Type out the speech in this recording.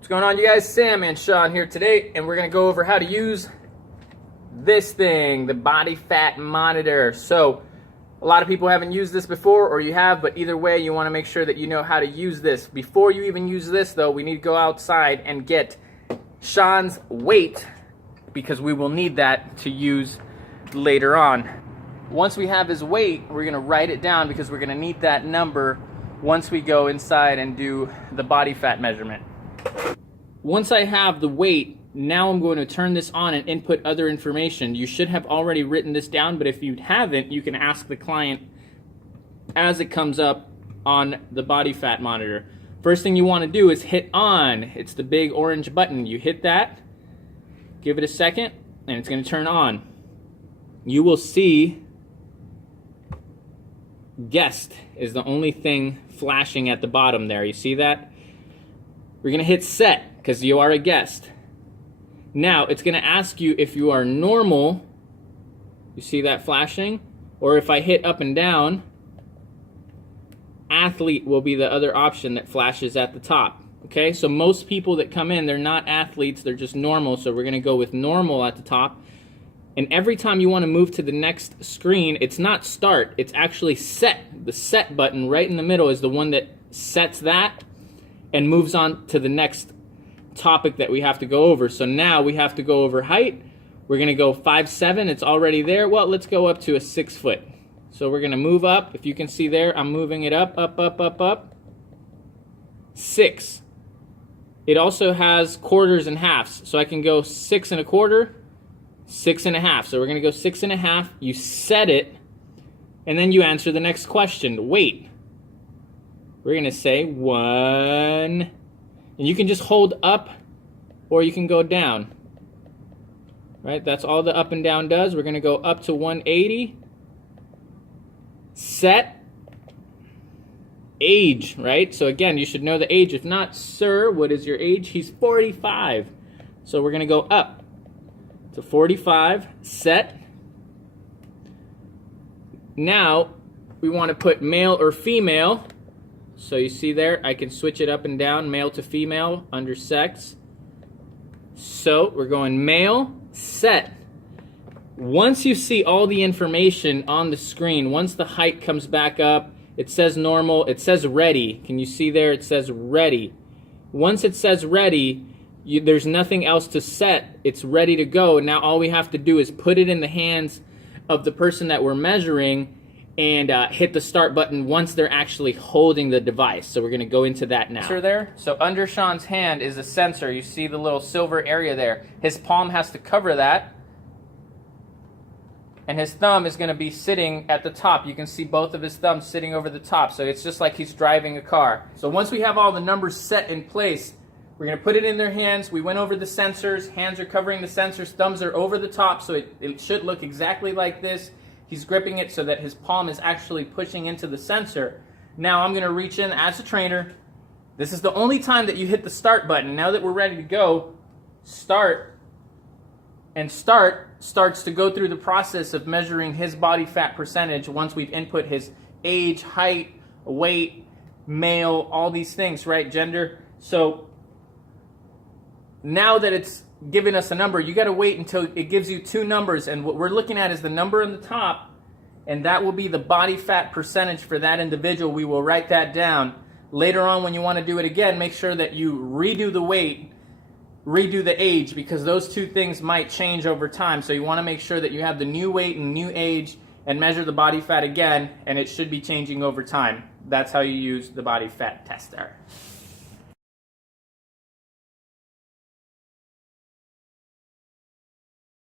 What's going on, you guys? Sam and Sean here today, and we're going to go over how to use this thing, the body fat monitor. So a lot of people haven't used this before, or you have, but either way you want to make sure that you know how to use this. Before you even use this though, we need to go outside and get Sean's weight, because we will need that to use later on. Once we have his weight, we're going to write it down because we're going to need that number once we go inside and do the body fat measurement. Once I have the weight, now I'm going to turn this on and input other information. You should have already written this down, but if you haven't, you can ask the client as it comes up on the body fat monitor. First thing you want to do is hit on. It's the big orange button. You hit that, give it a second, and it's going to turn on. You will see guest is the only thing flashing at the bottom there. You see that? We're going to hit set because you are a guest. Now it's going to ask you if you are normal. You see that flashing? Or if I hit up and down, athlete will be the other option that flashes at the top. Okay, so most people that come in, they're not athletes, they're just normal, so we're going to go with normal at the top. And every time you want to move to the next screen, it's not start, it's actually set. The set button right in the middle is the one that sets that and moves on to the next topic that we have to go over. So now we have to go over height. We're going to go 5'7", it's already there. Well, let's go up to a 6 foot. So we're going to move up. If you can see there, I'm moving it up, up, up, up, up. 6. It also has quarters and halves. So I can go 6 1/4, 6 1/2. So we're going to go 6 1/2. You set it, and then you answer the next question. Weight. We're going to say 1. And you can just hold up, or you can go down. Right? That's all the up and down does. We're going to go up to 180. Set. Age, right? So again, you should know the age. If not, sir, what is your age? He's 45. So we're going to go up to 45. Set. Now, we want to put male or female. So you see there, I can switch it up and down, male to female, under sex. So we're going male, set. Once you see all the information on the screen, once the height comes back up, it says normal, it says ready. Can you see there? It says ready. Once it says ready, there's nothing else to set. It's ready to go. Now all we have to do is put it in the hands of the person that we're measuring and hit the start button once they're actually holding the device. So we're going to go into that now. There. So under Sean's hand is a sensor. You see the little silver area there. His palm has to cover that. And his thumb is going to be sitting at the top. You can see both of his thumbs sitting over the top. So it's just like he's driving a car. So once we have all the numbers set in place, we're going to put it in their hands. We went over the sensors. Hands are covering the sensors. Thumbs are over the top. So it should look exactly like this. He's gripping it so that his palm is actually pushing into the sensor. Now I'm going to reach in as a trainer. This is the only time that you hit the start button. Now that we're ready to go, start. And start starts to go through the process of measuring his body fat percentage once we've input his age, height, weight, male, all these things, right? Gender. So now that it's given us a number, you got to wait until it gives you 2 numbers, and what we're looking at is the number on the top, and that will be the body fat percentage for that individual. We will write that down. Later on, when you want to do it again, make sure that you redo the weight, redo the age, because those 2 things might change over time. So you want to make sure that you have the new weight and new age and measure the body fat again, and it should be changing over time. That's how you use the body fat tester.